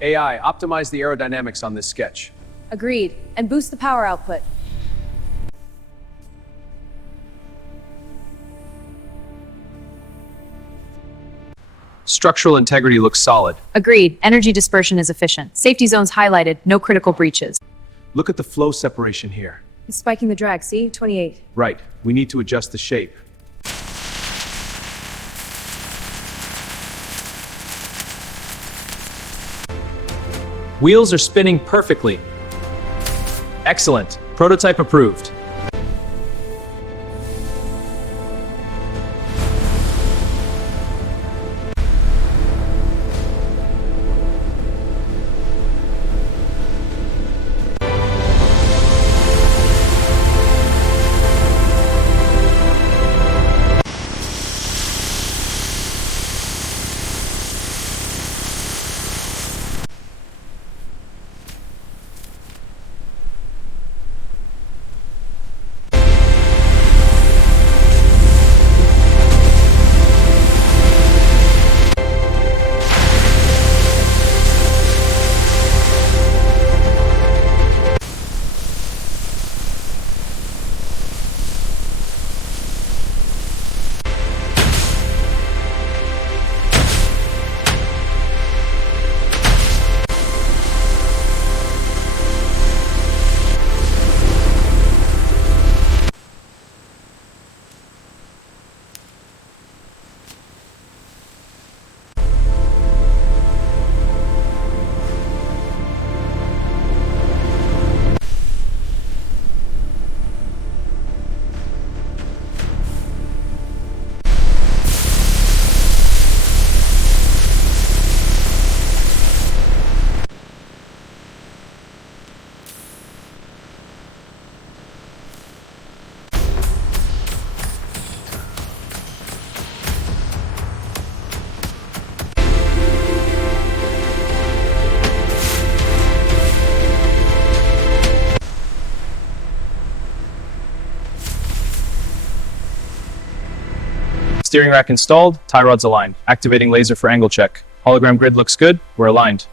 AI, optimize the aerodynamics on this sketch. Agreed. And boost the power output. Structural integrity looks solid. Agreed. Energy dispersion is efficient. Safety zones highlighted. No critical breaches. Look at the flow separation here. It's spiking the drag, see? 28. Right, we need to adjust the shape. Wheels are spinning perfectly. Excellent. Prototype approved. Steering rack installed, tie rods aligned. Activating laser for angle check. Hologram grid looks good, we're aligned.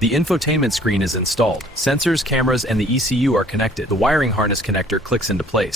The infotainment screen is installed. Sensors, cameras, and the ECU are connected. The wiring harness connector clicks into place.